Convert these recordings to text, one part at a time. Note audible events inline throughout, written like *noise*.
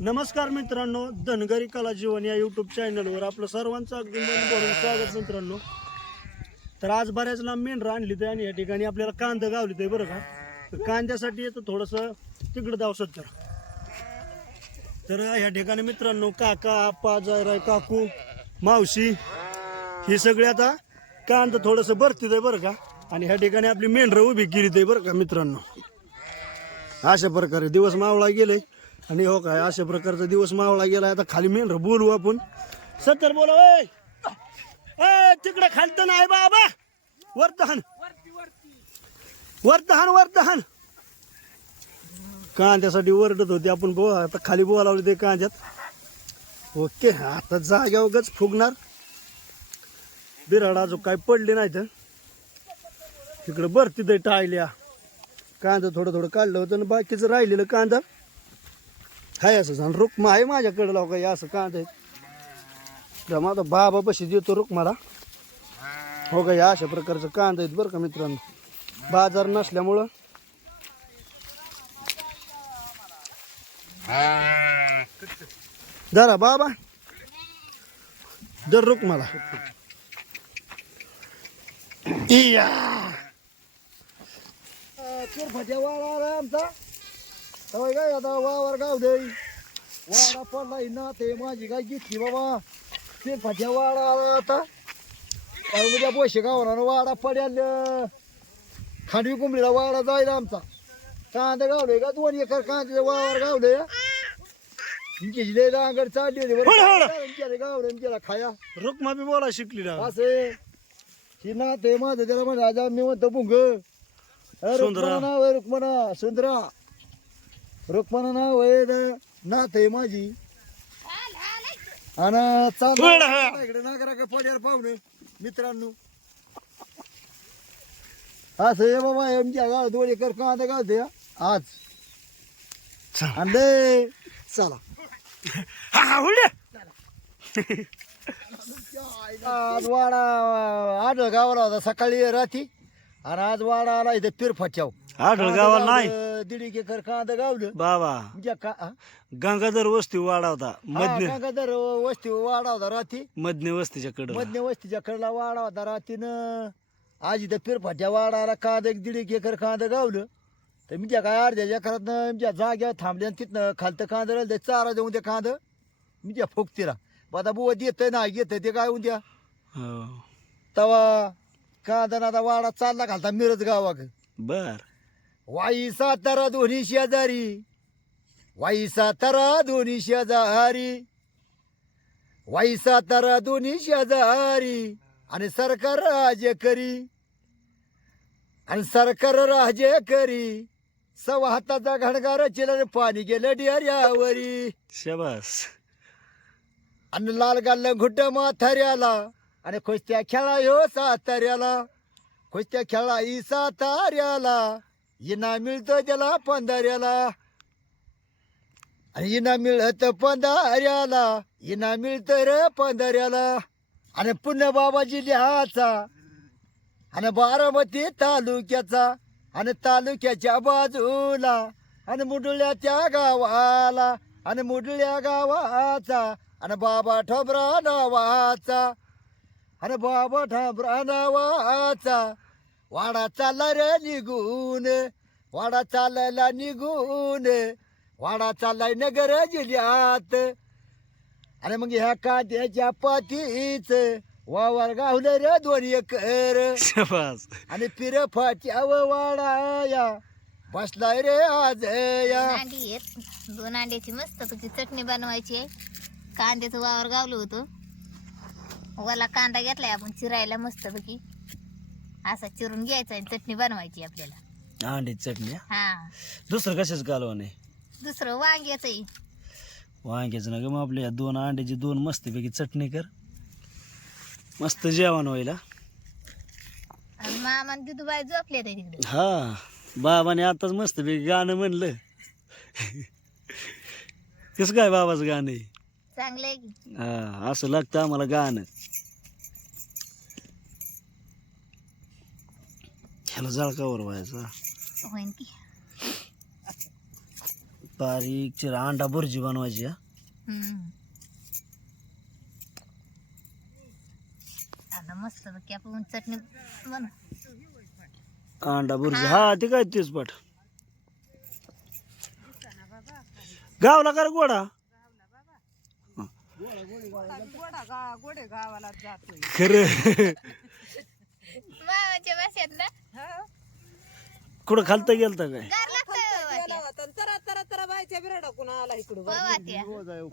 नमस्कार मित्रांनो धनगरी कला जीवन या यूट्यूब चॅनलवर आपलं सर्वांचं अगदी मन स्वागत मित्रांनो. तर आज बऱ्याच लांब मेंढरं आणली ते आणि या ठिकाणी आपल्याला कांदा गावली ते बरं का? तर कांद्यासाठी येतं थोडंसं तिकडं धाव सध्या तर ह्या ठिकाणी मित्रांनो काका आप्पा जायराय काकू मावशी ही सगळी आता कांदा थोडंसं भरती आहे बरं का? आणि ह्या ठिकाणी आपली मेंढरं उभी केली ते बरं का मित्रांनो? अशा प्रकारे दिवस मावळा गेले आणि हो काय अशा प्रकारचा दिवस मावळा गेला आता खाली मेन बोलू आपण. सत्तर बोला ए, तिकडे खालत नाही बाबा. वर्तहन. वर्तहन वर्तहन. कांद्यासाठी वरडत होते आपण बो आता खाली बोलावले ते कांद्यात. ओके आता जाग्या उगाच फुगणार. बिराड अजून काय पडले नाही तर तिकडं बरती ते टाळल्या. कांदा थोडं थोडं काढलं होतं आणि बाकीचं राहिलेलं कांदा. हाय असं झालं. रुक्मा आहे माझ्याकडे लाव काही असं कांदा आहे तर माझा बाबा बशी देतो रुख मला हो का या अशा प्रकारचं कांदा आहेत बरं का मित्रांनो. बाजार नसल्यामुळं. जरा बाबा. दर रुक्माला. इया. आमचा. तवाय काय आता वावर गाव दे. वाडा पडला ना ते माझी काय घेतली बाबा. चिरफाट्या वाडा आला आता. उद्या पैसे गावना वाडा पड्याल खांडवी कुंबडीला वाडा जायला आमचा. कांदा गावले का दोन एकर कांद्याचे वावर गावले? लय रांगड चालली होती. बरं गावले त्याला खाया. रुक्मा बी बोला शिकली ना. असे. ही ना ते माझं त्याला म्हणा राजा मी म्हणतो सुंदरा. रुक्मणा रुक्मणा सुंदरा. रुक्मणा नाव आहे ना नात आहे माझी आणि हा. चाल इकडे नागरा का पड्याला पाहुणे मित्रांनो. असं आहे बाबा आमच्या गावात दोन एकर कांदा घालते आज. आणले चला. हा हा आज वाडा आठ गावाला होता सकाळी रात्री. आणि आज वाडा आला इथे पिरफाट्याव आढळ गावाला नाही. दीड एक एकर कांदा गावलं. बाबा. म्हणजे का हा? गंगाधर वस्ती वाडा होता. हा, मधने गंगाधर वस्ती वाडा होता रात्री मधने वस्तीच्या कडं मधल्या वस्तीच्या कडला वाडा होता रात्रीनं आज इथं पिरफाट्या वाडाला कांदा एक दीड एक एकर कांदा गावलं. तर मी त्या काय अर्ध्या एकरात आमच्या जाग्यावर थांबल्या आणि तिथनं खालतं कांदा राहिलं चारा देऊन ते कांदा. मी त्या फोकतीला. आता बुवा देतंय नाही घेतंय ते काय उद्या हो. तवा कांदा आता वाडा चालला घालता मिरज गावाक. बर. वाई सातारा दोन्ही शेजारी. वाई सातारा दोन्ही शेजारी. वाई सातारा दोन्ही शेजारी. आणि सरकार राजे करी. आणि सरकार राजे करी. सव्वा हाताचा घडगार चिलन पाणी गेलं डियाऱ्यावरी शबास. आणि लाल गाल्लं घुट म्हाताऱ्याला आणि कुस्त्या खेळा ह्यो साताऱ्याला. कुस्त्या खेळा ही साताऱ्याला. इना मिळतं त्याला पंधाऱ्याला. आणि इना मिळत पंधाऱ्याला. इना मिळतं रे पंधाऱ्याला. आणि पुण्य बाबाजी लिहाचा आणि बारामती तालुक्याचा. आणि तालुक्याच्या बाजूला. आणि मुडुळ्याच्या गावाला. आणि मुडल्या गावाचा. आणि बाबा ठोबरा नावाचा. आणि बाबा ठोबरा नावाचा. वाडा चालला रे निघून वाडा चालायला निघून वाडा चाललाय नगर जिल्ह्यात. आणि मग ह्या कांद्याच्या पातीच वावर गावलं रे दोन एकर. शबास. आणि फिर फाट्या वाडाया बसलाय रे आज या अंडी आहेत. दोन अंड्याची मस्त पैकी चटणी बनवायची आहे. कांद्याचं वावर गावलं होतं. वाला कांदा घेतलाय आपण चिरायला मस्त पैकी. असा चिरून घ्यायचा आणि चटणी बनवायची आपल्याला. अंडी चटणी? हा. दुसरं कशाच कालवा नाही दुसरं वांग्याचं आहे. वांग्याचं ना ग मग आपल्या दोन अंड्याची दोन मस्तपैकी चटणी कर. मस्त जेवण व्हायला आणि मामा आणि दुधूबाई झोपले ते तिकडे. हा. बाबाने आताच मस्तपैकी गाणं म्हणलं. कसं काय बाबाचं गाणं आहे? चांगलं आहे की. हा असं लागतं आम्हाला गाणं. ह्याला जाळ कावर व्हायचा. होईन की. बारीक चिरा अंडा बुर्जी बनवायची हा. आता मस्त की आपण चटणी बनव. अंडा बुर्जी हा. ते काय तेच पाठ गावला कर गोडा. खरं. मामाच्या भाषेत ना. कुठं खालता गेलता काय? गार लागतंय वाट्या.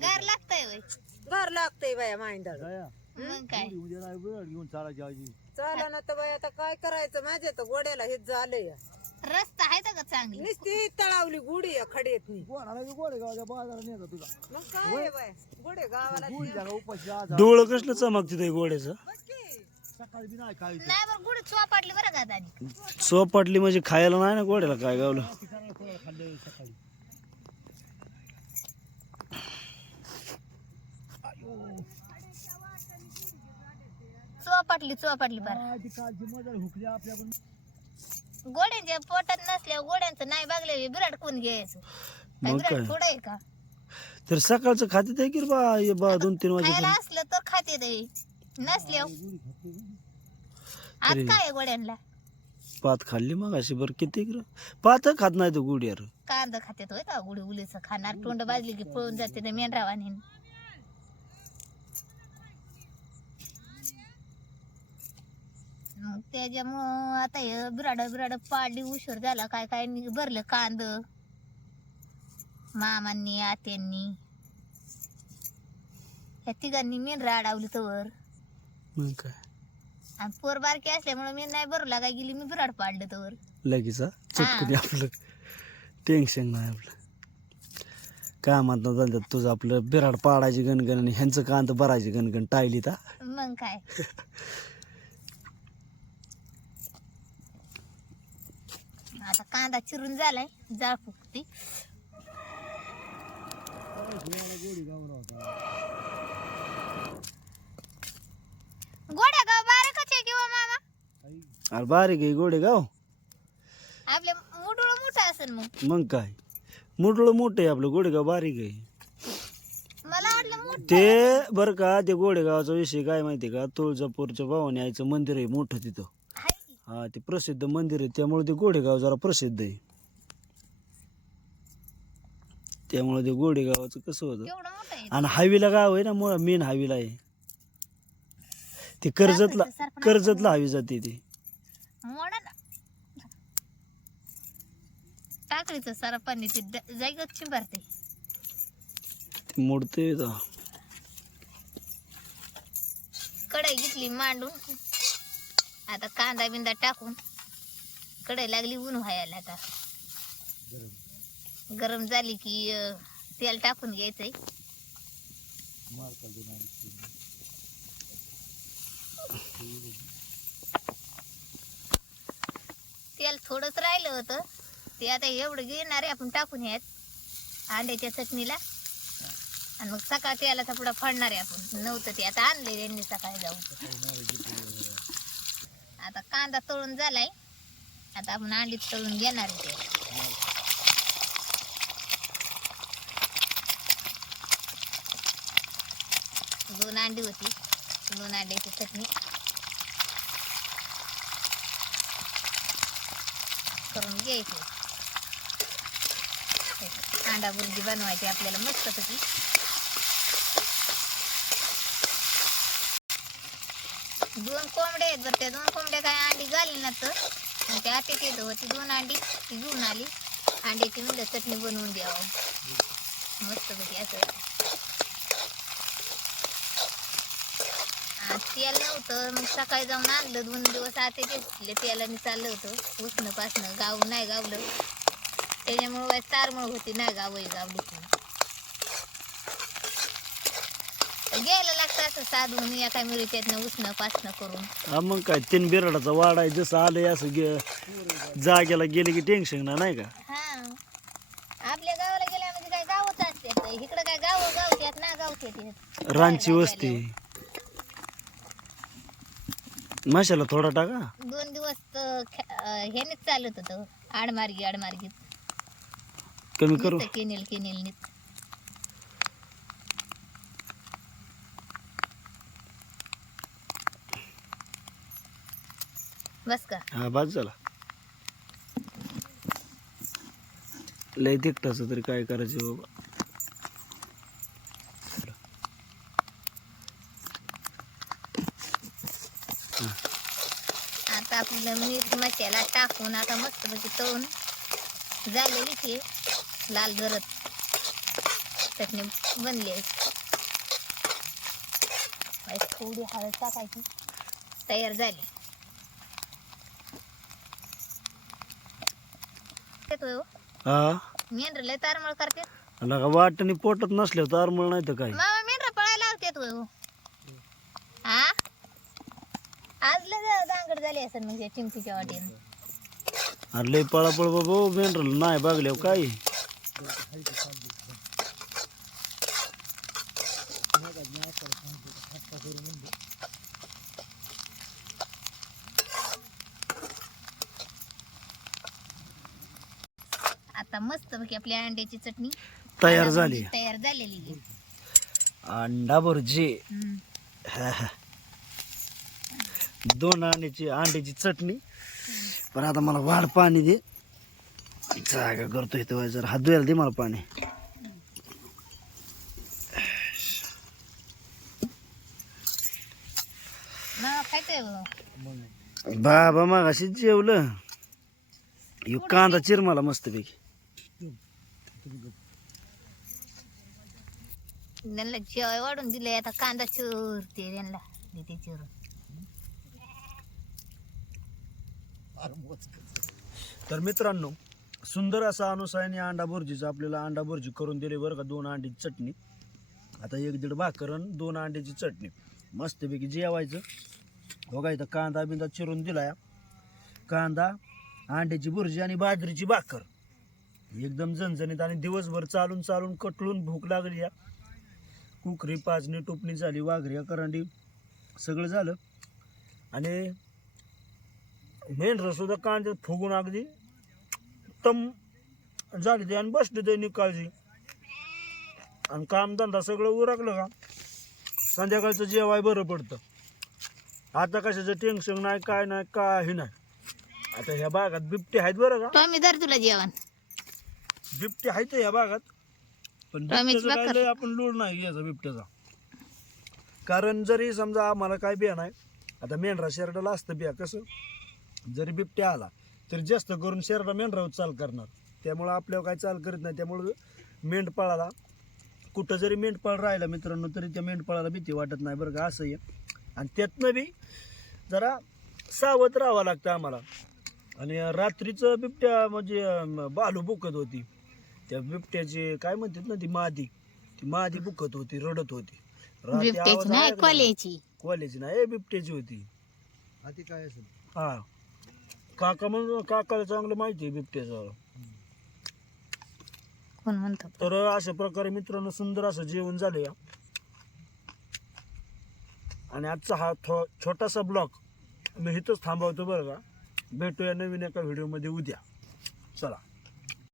गार लागतंय वय घर लागतंय बाया मांडळ. मग काय? घेऊन चालायची चला ना तर बाया आता काय करायचं? माझ्या तर गोड्याला हेच झालंय. रस्ता आहे का चांगली? नुसती तळावली गुढी आहे खडेतनी. बी गोडेगावच्या बाजारात नेता तुला मग काय आहे बाया गोडे गावाला गुढी जागा उपाशी आज डोळं कसलं चमकते ते गोड्याचं? सकाळी बी नाही काय नाही बरं गुढी चोपाटली बरं का दादी? सोपाटली म्हणजे खायला नाही ना गोड्याला काय गावलं? खाल्ले सकाळी. चोपाटली चोपाटली बरं. काय ती कालची मजा हुकली आपल्याकडून. गोड्यांच्या पोटात नसल्या गोड्यांचं नाही बागले बिराट कोण घ्यायचं? काय मग बिराट काय? थोडं आहे का? तर सकाळचं खाते ते की रे बा हे बा दोन तीन खायला वाजेपर्यंत असलं तर खाते ते. नसल्या आज काय आहे गोड्यांना पात खाल्ली मग अशी बरं. किती की रे? पात खात नाही तो गुड यार. कांदा खाते होय का? गुढी उलीचं खाणार. तोंड बाजली की पळून जाते ते मेंढरावाने. मग त्याच्यामुळं आता हे बिराड बिराड पाडली उशीर झाला. काय काय नि- भरलं कांद. मामांनी आत्यांनी. ह्या तिघांनी मेंढरा अडवली मग काय? आणि पोर बारकी असल्यामुळे मी नाही भरू लागा गेली मी बिराड पाडलं तवर. लगेच हा? चटकन आपलं. टेन्शन नाही आपलं. काय म्हणतात चालतात तुझं आपलं बिराड पाडायची गणगण आणि ह्यांचं कांत भरायची गणगण. टायली ता मग काय? *laughs* आता कांदा चिरून झालाय जाळ फुकती गोड्या गाव बारकच आहे किंवा मामा अरे बारीक आहे गोडे गाव. आपले मुडुळ मोठं असेल मग. मग काय? मोठं मोठं आहे आपलं गोडेगाव बारीक आहे. मला वाटलं मोठं ते बरं का ते गोडेगावचा विषय काय माहिती का? तुळजापूरच्या भवानी आईचं मंदिर आहे मोठं तिथं. आहे की. हा ते प्रसिद्ध मंदिर आहे त्यामुळे ते गोडेगाव जरा प्रसिद्ध आहे. त्यामुळे ते गोडेगावाचं कसं होतं? केवढं मोठं आहे. आणि हायवीला गाव आहे ना मेन हायवीला आहे. ते कर्जतला कर्जतला हावी जाते ते मोडा ना टाकळीचं सारा पाणी ते जागेत चिंबारते मोडते. कढई घेतली मांडून. आता कांदा बिंदा टाकून कढई लागली ऊन व्हायला आता. गरम झाली की तेल टाकून घ्यायचंय. तेल थोडंच राहिलं होतं. ते आता एवढं घेणार आहे आपण टाकून यात अंड्याच्या चटणीला. आणि मग सकाळ तेलाचा पुढं फाडणार आहे आपण. नव्हतं ते आता आणले त्यांनी सकाळी जाऊन. आता कांदा तळून झालाय. आता आपण अंडी तळून घेणार आहे ते. दोन अंडी होती. दोन अंड्याची चटणी. करून घ्यायची. अंडा बुर्जी बनवायची आपल्याला मस्तपैकी दोन कोंबड्या आहेत बरं त्या दोन कोंबड्या काय अंडी घाली ना तर मग त्या आट्यात येत होती दोन अंडी ती घेऊन आली. अंड्याची म्हणलं चटणी बनवून द्यावं. मस्तपैकी असं. आज तेल नव्हतं मग सकाळी जाऊन आणलं. दोन दिवस आते घेतले तेलाने चाललं होतं. उष्ण पासणं गाव नाही गावलं. त्याच्यामुळे तारमळ होती नाही गावली ती. घ्यायला लागतं असं साधून एका मिरच्यातनं उष्ण पासणं करून. हा मग काय तीन बिराडाचा वाडा आहे जसं आलंय असं गे जागेला गेले की टेन्शन ना नाही का? हा. आपल्या गावाला गेल्या म्हणजे काय गावच असतात इकडं काय गाव गावच्यात ना गावच्यात रानची वस्ती. माशाला थोडा टाका. दोन दिवस तर खे- अं, ह्यानेच चालत होतं आडमार्गी आडमार्गी कमी करू. केनेल केनेल बस का हा बाद झाला. लय तिकटाचं तरी काय करायचं बाबा. आता आपलं मीठ मसाला टाकून आता मस्तपैकी तळून झालेली ती लाल जरत चटणी बनली आहे. थोडी हळद टाकायची. तयार झाली. हो. मेंढर लय तारमळ करते. वाटणी पोटात नसल्यावर तर आरमळ नाही तर काय? मामा मेंढर पळायला हो हा? आज लय दांगड झाली असेल मग त्या चिंकीच्या वाटेनं. अरे लय पळापळ बाबा मेंढरला नाही बागल्यावर काय? आता मस्त पैकी आपली अंड्याची चटणी. तयार झाली. तयार झालेली आहे. अंडा भुर्जी. हम्म. दोन अंड्याची अंड्याची चटणी. पण आता मला वाढ पाणी दे. जागा करतो इथं जर? हात धुवायला दे मला पाणी. बाबा मग अशीच जेवलं ह्यो कांदा चिर मला मस्तपैकी. त्यांना जेवाय वाढून दिलंय आता कांदा चिरते त्यांना. देते चिरून. तर मित्रांनो सुंदर असा अनुसायाने अंडा भुर्जीचा आपल्याला अंडा भुर्जी करून दिली बरं का दोन अंड्याची चटणी. आता एक दीड भाकर आणि दोन अंड्याची चटणी. मस्तपैकी जेवायचं. बघा इथं कांदा बिंदा चिरून दिलाय. कांदा अंड्याची भुर्जी आणि बाजरीची भाकर. एकदम झणझणीत आणि दिवसभर चालून चालून कटळून भूक लागली या. कुकरी पाचणी टोपणी झाली वाघरी करंडी सगळं झालं. आणि मेंढरंसुद्धा कांद्यात फुगून अगदी तम झाली ते आणि बसले ते निकाळजी आणि कामधंदा सगळं उरकलं का? संध्याकाळचं जेवाय बरं पडतं. आता कशाचं टेन्शन नाही काय नाही काही नाही. आता ह्या भागात बिबटे आहेत बरं का? टॉमी धर तुला जेवण. बिबटे आहेत ह्या भागात. पण टॉमीची बिबट्याचं काय भाकर. लय आपण लोड नाही घ्यायचा बिबट्याचा. कारण जरी समजा आम्हाला काय बिया नाही आता मेंढरा शेरडाला असतं बिया कसं? जरी बिबट्या आला तरी जास्त करून शेरडा मेंढरावर चाल करणार. त्यामुळं आपल्यावर काय चाल करीत नाही. त्यामुळं मेंढपाळाला कुठं जरी मेंढपाळ राहिला मित्रांनो तरी त्या मेंढपाळाला भीती वाटत नाही बरं का असं आहे. आणि त्यातनं बी जरा सावध राहावं लागतं आम्हाला. आणि रात्रीचं बिबट्या म्हणजे बालू बुकत होती. त्या बिबट्याची काय म्हणतात ना ती मादी. ती मादी बुकत होती रडत होती. रात्री आवाज कोल्याची नाही? ए, बिबट्याची होती. हाती काय असेल? हा. काका म्हणून काकाला चांगलं माहिती आहे बिबट्याचं. कोण म्हणतो? तर अशा प्रकारे मित्रांनो सुंदर असं जेवण झालं आणि आजचा हा थो छोटासा ब्लॉग मी इथंच थांबवतो बरं का. भेटूया नवीन एका व्हिडिओमध्ये उद्या. चला.